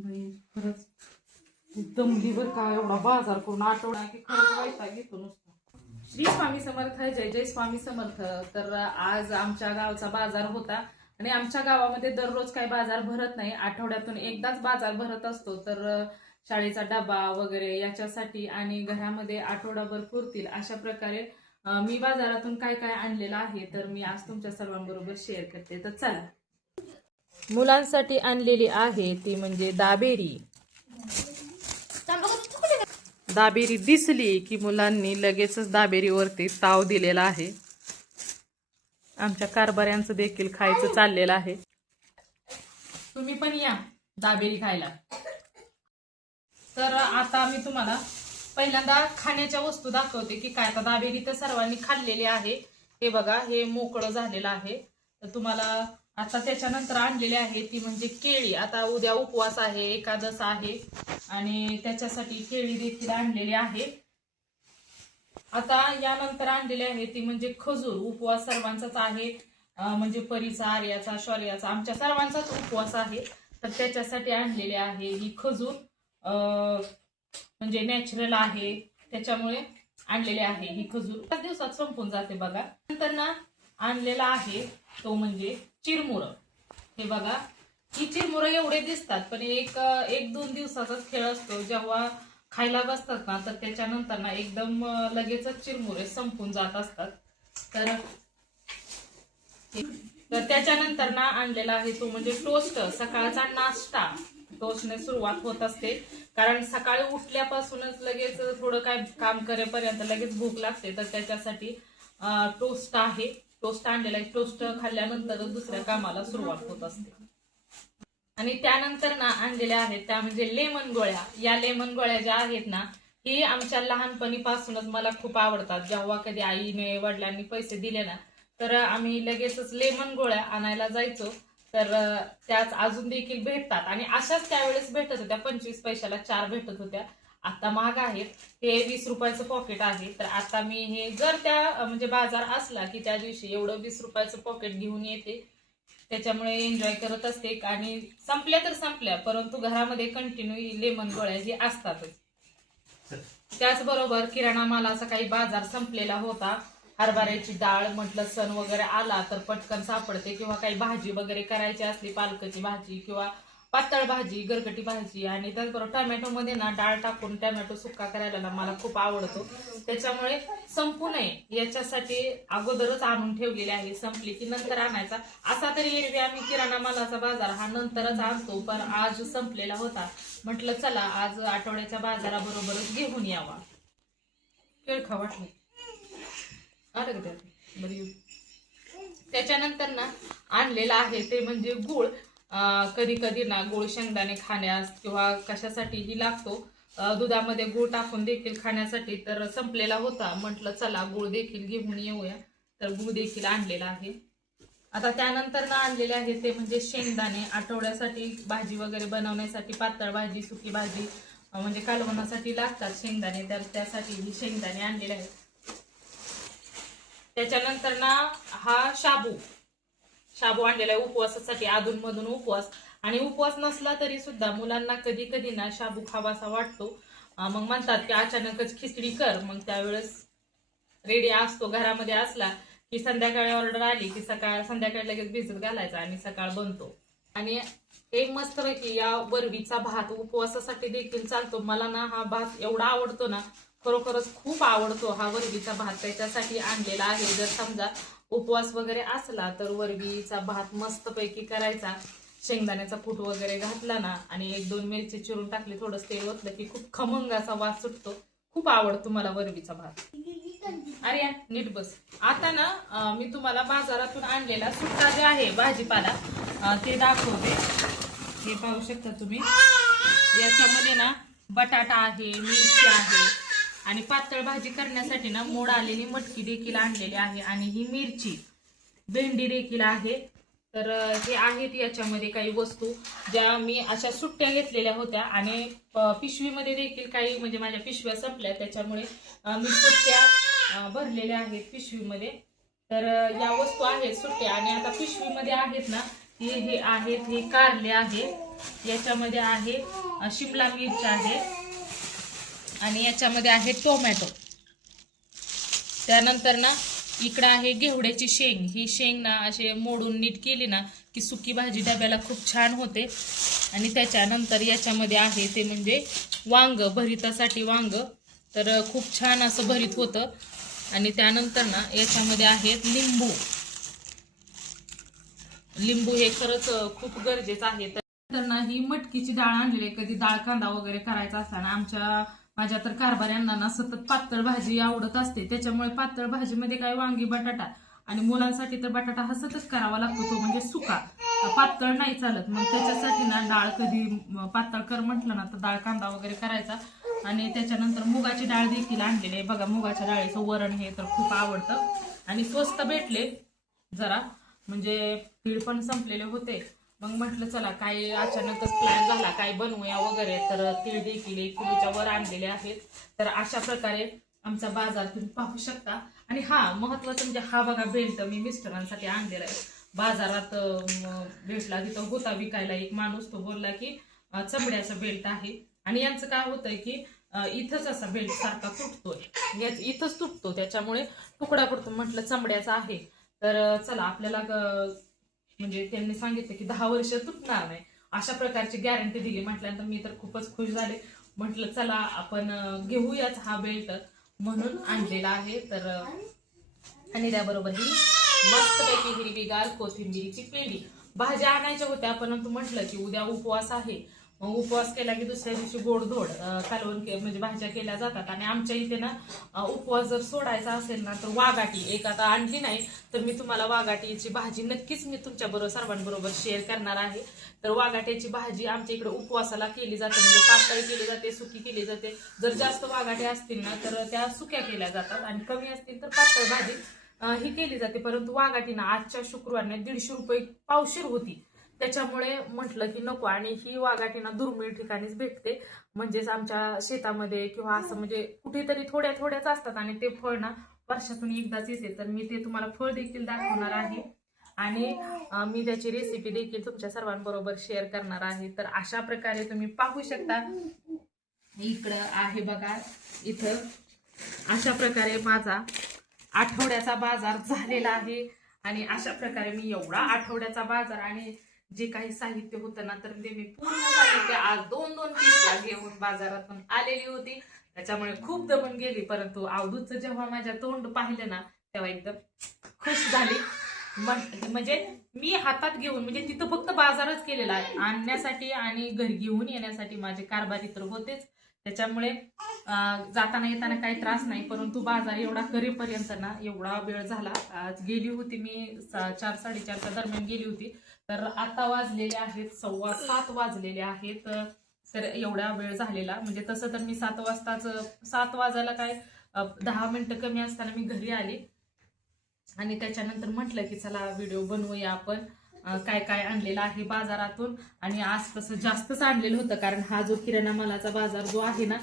खरंच दमलीवर काय एवढा बाजार करून आठवडा की खरंच वैताग घेतो नुसतं. श्री स्वामी समर्थ, जय जय स्वामी समर्थ. तर आज आमच्या गावचा बाजार होता आणि आमच्या गावामध्ये दररोज काही बाजार भरत नाही, आठवड्यातून एकदाच बाजार भरत असतो. तर शाळेचा डबा वगैरे याच्यासाठी आणि घरामध्ये आठवडाभर पुरतील अशा प्रकारे मी बाजारातून काय काय आणलेलं आहे तर मी आज तुमच्या सर्वांबरोबर शेअर करते. तर चला, मुलांसाठी आणलेली आहे ती म्हणजे दाबेरी. दाबेरी दिसली की मुलांनी लगेचच दाबेरीवरती ताव दिलेला आहे. आमच्या कारभाऱ्यांचं देखील खायचं चाललेलं आहे. तुम्ही पण या दाबेरी खायला. तर आता मी तुम्हाला पहिल्यांदा खाण्याच्या वस्तू दाखवते की काय. आता दाबेरी तर सर्वांनी खाल्लेली आहे. हे बघा, हे मोकळं झालेलं आहे. तर तुम्हाला आता त्याच्यानंतर आणलेली आहे ती म्हणजे केळी. आता उद्या उपवास आहे, एकादश आहे आणि त्याच्यासाठी केळी देखील आणलेली आहे. आता यानंतर आणलेली आहे ती म्हणजे खजूर. उपवास सर्वांचाच आहे, म्हणजे परीचा, आर्याचा, शौर्याचा, आमच्या सर्वांचाच उपवास आहे. तर त्याच्यासाठी आणलेली आहे ही खजूर. म्हणजे नॅचरल आहे त्याच्यामुळे आणलेले आहे ही खजूर. 5 दिवसात संपून जाते बघा. नंतर ना आणलेला आहे तो म्हणजे चिरमुरं. हे बघा, ही चिरमुरं एवढे दिसतात पण एक 2 दिवसाचाच खेळ असतो. जेव्हा खायला बसतात ना तर त्याच्यानंतर ना एकदम लगेचच चिरमुरे संपून जात असतात. तर त्याच्यानंतर ना आणलेला आहे तो म्हणजे टोस्ट. सकाळचा नाश्ता टोस्टने सुरुवात होत असते, कारण सकाळी उठल्यापासूनच लगेच थोडं काय काम करेपर्यंत लगेच भूक लागते. तर त्याच्यासाठी टोस्ट आहे. टोस्ट आणलेला आहे. टोस्ट खाल्ल्यानंतर दुसऱ्या कामाला सुरुवात होत असते. आणि त्यानंतर ना आणलेल्या आहेत त्या म्हणजे लेमन गोळ्या. या लेमन गोळ्या ज्या आहेत ना, ही आमच्या लहानपणीपासूनच मला खूप आवडतात. जेव्हा कधी आईने वडिलांनी पैसे दिले ना तर आम्ही लगेचच लेमन गोळ्या आणायला जायचो. तर त्याच अजून देखील भेटतात आणि अशाच त्यावेळेस भेटत होत्या. 25 पैशाला 4 भेटत होत्या. आता महाग आहेत. हे 20 रुपयाचं पॉकेट आहे. तर आता मी हे जर त्या म्हणजे बाजार असला की त्या दिवशी एवढं 20 रुपयाचं पॉकेट घेऊन येते. त्याच्यामुळे एन्जॉय करत असते. आणि संपल्या तर संपल्या, परंतु घरामध्ये कंटिन्यू लेमन गोळ्या ही असतातच. त्याचबरोबर किराणा मालाचा काही बाजार संपलेला होता. हरभऱ्याची डाळ म्हटलं सण वगैरे आला तर पटकन सापडते, किंवा काही भाजी वगैरे करायची असली, पालकाची भाजी किंवा पातळ भाजी, गरगटी भाजी. आणि त्याचबरोबर टोमॅटो मध्ये ना डाळ टाकून टोमॅटो सुक्का करायला ना मला खूप आवडतो. त्याच्यामुळे संपू नये याच्यासाठी अगोदरच आणून ठेवलेले आहे. संपली की नंतर आणायचा. असा तरी एरवी आम्ही किराणा मालाचा बाजार हा नंतरच आणतो, पण आज संपलेला होता. म्हटलं चला आज आठवड्याच्या बाजाराबरोबरच घेऊन यावा. केळ खा वाटलं. आलं का बरी. त्याच्यानंतर ना आणलेला आहे ते म्हणजे गूळ. कधी कधी ना गूळ शेंगदाणे खाण्यास किंवा कशासाठीही लागतो. दुधामध्ये गूळ टाकून देखील खाण्यासाठी. तर संपलेला होता, म्हटलं चला गूळ देखील घेऊन येऊया. तर गूळ देखील आणलेला आहे. आता त्यानंतर ना आणलेले आहे ते म्हणजे शेंगदाणे. आठवड्यासाठी भाजी वगैरे बनवण्यासाठी, पातळ भाजी, सुकी भाजी म्हणजे कालवणासाठी लागतात शेंगदाणे. तर त्यासाठी ही शेंगदाणे आणलेले आहेत. त्याच्यानंतर ना हा शाबू आणलेला आहे उपवासासाठी. अधूनमधून उपवास आणि उपवास नसला तरी सुद्धा मुलांना कधी कधी ना शाबू खावासा वाटतो. मग म्हणतात की अचानकच खिचडी कर. मग त्यावेळेस रेडी असतो. घरामध्ये असला की संध्याकाळी ऑर्डर आली की संध्याकाळी लगेच भिजत घालायचा आणि सकाळ बनतो. आणि एक मस्तपैकी या वरवीचा भात उपवासासाठी देखील चालतो. मला ना हा भात एवढा आवडतो ना, खरोखरच खूप आवडतो हा वरवीचा भात. त्याच्यासाठी आणलेला आहे. जर समजा उपवास वगैरे असला तर वरवीचा भात मस्तपैकी करायचा. शेंगदाण्याचा कूट वगैरे घातला ना आणि 1-2 मिरची चिरून टाकली, थोडंसं तेल ओतलं की खूप खमंग असा वास सुटतो. खूप आवडतो मला वरवीचा भात. अरे नीट बस. आता ना मी तुम्हाला बाजारातून आणलेला सुट्टा जे आहे भाजीपाला ते दाखवते. हे पाहू शकता तुम्ही. याच्यामध्ये ना बटाटा आहे, मिरची आहे आणि पातळ भाजी करण्यासाठी ना मोड आलेली मटकी देखील आणलेली आहे. आणि ही मिरची, भेंडी देखील आहे. तर हे आहेत याच्यामध्ये काही वस्तू ज्या मी अशा सुट्ट्या घेतलेल्या होत्या. आणि पिशवीमध्ये देखील काही म्हणजे माझ्या पिशव्या संपल्या, त्याच्यामुळे मी सुट्ट्या भरलेल्या आहेत पिशवीमध्ये. तर या वस्तू आहेत सुट्ट्या. आणि आता पिशवीमध्ये आहेत ना हे आहेत, हे कारले आहे. याच्यामध्ये आहे शिमला मिरची आहे आणि याच्यामध्ये आहे टोमॅटो. त्यानंतर ना इकडं आहे घेवड्याची शेंग. ही शेंग ना असे मोडून नीट केली ना की सुकी भाजी डब्याला खूप छान होते. आणि त्याच्यानंतर याच्यामध्ये आहे ते म्हणजे वांग, भरितासाठी वांग. तर खूप छान असं भरीत होतं. आणि त्यानंतर ना याच्यामध्ये आहेत लिंबू. लिंबू हे खरंच खूप गरजेचं आहे. तर ना ही मटकीची डाळ आणलेली आहे. कधी डाळ कांदा वगैरे करायचा असताना माझ्या तर कारभाऱ्यांना ना सतत पातळ भाजी आवडत असते. त्याच्यामुळे पातळ भाजीमध्ये काय वांगी बटाटा आणि मुलांसाठी तर बटाटा हा सतत करावा लागतो, तो म्हणजे सुका, पातळ नाही चालत. मग त्याच्यासाठी ना डाळ कधी पातळ कर म्हटलं ना तर डाळ कांदा वगैरे करायचा. आणि त्याच्यानंतर मुगाची डाळ देखील आणलेली आहे. बघा मुगाच्या डाळीचं वरण हे तर खूप आवडतं आणि स्वस्त भेटले जरा, म्हणजे तीळ पण संपलेले होते. मग म्हटलं चला काय अचानकच प्लॅन झाला काय बनवूया वगैरे, तर तीळ देखील 1 किलोच्या वर आणलेले आहेत. तर अशा प्रकारे आमचा बाजार तुम्ही पाहू शकता. आणि हा महत्वाचं म्हणजे हा बघा बेल्ट मी मिस्टरांसाठी आणलेला आहे. बाजारात भेटला, तिथं होता विकायला एक माणूस, तो बोलला की चमड्याचा बेल्ट आहे. आणि यांचं काय होतंय की इथंच असा बेल्ट सारखा तुटतोय, इथंच तुटतो, त्याच्यामुळे तुकडा पडतो. म्हटलं चमड्याचा आहे तर चला आपल्याला म्हणजे त्यांनी सांगितलं की 10 वर्ष तुटणार नाही अशा प्रकारची गॅरंटी दिली. म्हटल्यानंतर मी तर खूपच खुश झाले. म्हटलं चला आपण घेऊयाच हा बेल्ट, म्हणून आणलेला आहे. तर आणि त्याबरोबर ही मस्तपैकी हिरवीगार कोथिंबिरीची पेंडी. भाज्या आणायच्या होत्या परंतु म्हटलं की उद्या उपवास आहे. मग उपवास केला की दुसऱ्या दिवशी गोडधोड कालवण म्हणजे भाज्या केल्या जातात. आणि आमच्या इथे ना उपवास जर सोडायचा असेल ना तर वाघाटी एक आता आणली नाही, तर मी तुम्हाला वाघाटीची भाजी नक्कीच मी तुमच्याबरोबर सर्वांबरोबर शेअर करणार आहे. तर वाघाट्याची भाजी आमच्या इकडे उपवासाला केली जाते, म्हणजे पातळ केली जाते, सुकी केली जाते. जर जास्त वाघाटे असतील ना तर त्या सुक्या केल्या जातात आणि कमी असतील तर पातळ भाजी ही केली जाते. परंतु वाघाटी ना आजच्या शुक्रवारने 150 रुपये पावशीर होती, त्याच्यामुळे म्हटलं की नको. आणि ही वाघाटी ना दुर्मिळ ठिकाणीच भेटते, म्हणजेच आमच्या शेतामध्ये किंवा असं म्हणजे कुठेतरी थोड्या थोड्याच असतात. आणि ते फळ ना वर्षातून एकदाच येते. तर मी ते तुम्हाला फळ देखील दाखवणार आहे आणि मी त्याची रेसिपी देखील तुमच्या सर्वांबरोबर शेअर करणार आहे. तर अशा प्रकारे तुम्ही पाहू शकता. इकडं आहे बघा, इथं अशा प्रकारे माझा आठवड्याचा बाजार झालेला आहे. आणि अशा प्रकारे मी एवढा आठवड्याचा बाजार आणि जे काही साहित्य होतं ना तर ते मी पूर्ण साहित्य आज 2-2 पिशव्या घेऊन बाजारातून आलेली होती. त्याच्यामुळे खूप दमून गेली. परंतु अवधूतचं जेव्हा माझ्या तोंड पाहिलं ना तेव्हा एकदम खुश झाली. म्हणजे मी हातात घेऊन, म्हणजे तिथं फक्त बाजारच केलेला आहे आणण्यासाठी आणि घरी घेऊन येण्यासाठी माझे कारभारी तर होतेच, त्याच्यामुळे जाताना येताना काही त्रास नाही. परंतु बाजार एवढा करेपर्यंत ना एवढा वेळ झाला. आज गेली होती मी 4-4:30च्या दरम्यान गेली होती. तर आता वाजलेले आहेत 7:15 वाजलेले आहेत. तर एवढा वेळ झालेला, म्हणजे तसं तर मी 7 वाजायला काय 10 मिनिटं कमी असताना मी घरी आली. आणि त्याच्यानंतर म्हटलं की चला व्हिडिओ बनवूया आपण काय काय आणलेलं आहे बाजारातून. आणि आज तसं जास्तच आणलेलं होतं, कारण हा जो किराणा मालाचा बाजार जो आहे ना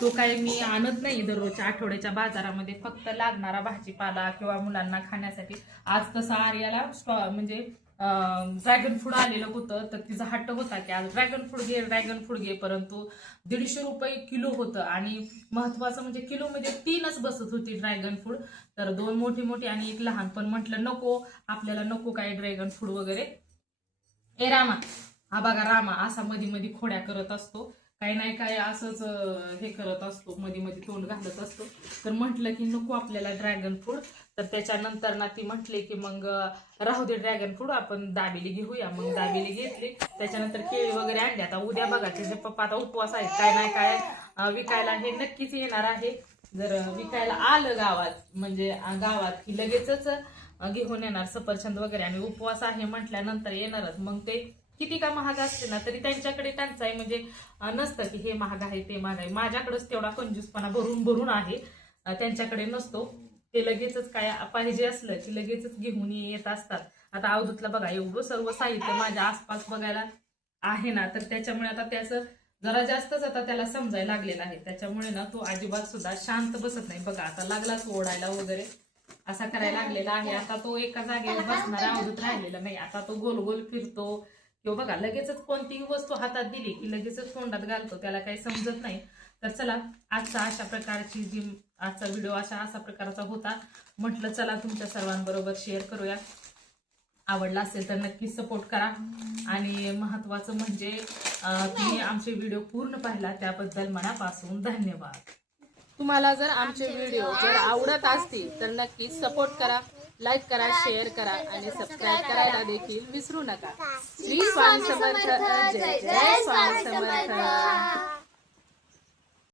तो काय मी आणत नाही दररोजच्या आठवड्याच्या बाजारामध्ये, फक्त लागणारा भाजीपाला किंवा मुलांना खाण्यासाठी. आज तसं आर्याला म्हणजे ड्रॅगन फ्रूट आलेलं होतं, तर तिचा हट्ट होता की आज ड्रॅगन फ्रूट घे. परंतु 150 रुपये किलो होतं. आणि महत्वाचं म्हणजे किलो मध्ये 3च बसत होती ड्रॅगन फ्रूट, तर 2 मोठी आणि 1 लहान. पण म्हटलं नको, आपल्याला नको काय ड्रॅगन फ्रूट वगैरे. रामा, हा बघा रामा असा मध्ये खोड्या करत असतो, काही नाही काय असंच हे करत असतो, मध्ये तोंड घालत असतो. तर म्हटलं की नको आपल्याला ड्रॅगन फ्रूट. तर त्याच्यानंतर ना ती म्हटली की मग राहू दे ड्रॅगन फ्रूट, आपण दाबेली घेऊया. मग दाबेली घेतली. त्याच्यानंतर केळी वगैरे आणली. आता उद्या बघा त्याचे पप्पा आता उपवास आहेत, काय नाही काय विकायला हे नक्कीच येणार आहे. जर विकायला आलं गावात, म्हणजे गावात की लगेचच घेऊन येणार सफरचंद वगैरे. आणि उपवास आहे म्हटल्यानंतर येणारच. मग ते किती का महाग असते ना तरी त्यांच्याकडे टंचाई म्हणजे नसतं की हे महाग आहे ते महाग आहे. माझ्याकडेच तेवढा कंजूसपणा भरून आहे, त्यांच्याकडे नसतो. ते लगेचच काय पाहिजे असलं की लगेचच घेऊन येत असतात. आता अवधूतला बघा एवढं सर्व साहित्य माझ्या आसपास बघायला आहे ना, तर त्याच्यामुळे आता त्याचं जरा जास्तच आता त्याला समजायला लागलेलं आहे. त्याच्यामुळे ना तो अजिबात सुद्धा शांत बसत नाही. बघा आता लागलाच ओढायला वगैरे असा करायला लागलेला आहे. आता तो एका जागेवर बसणार अवधूत राहिलेला नाही. आता तो गोल गोल फिरतो किंवा बघा लगेचच कोणतीही वस्तू हातात दिली की लगेचच तोंडात घालतो, त्याला काही समजत नाही. तर चला आजचा अशा प्रकारची आजचा व्हिडिओ असा प्रकारचा होता. म्हटलं चला तुमच्या सर्वांबरोबर शेअर करूया. आवडला असेल तर नक्कीच सपोर्ट करा. आणि महत्वाचं म्हणजे तुम्ही आमचे व्हिडिओ पूर्ण पाहिला त्याबद्दल मनापासून धन्यवाद. तुम्हाला जर आमचे व्हिडिओ जर आवडत असतील तर नक्कीच सपोर्ट करा, लाईक करा, शेअर करा आणि सबस्क्राईब करायला देखील विसरू नका. श्री स्वामी समर्थ. जय जय स्वामी समर्थ.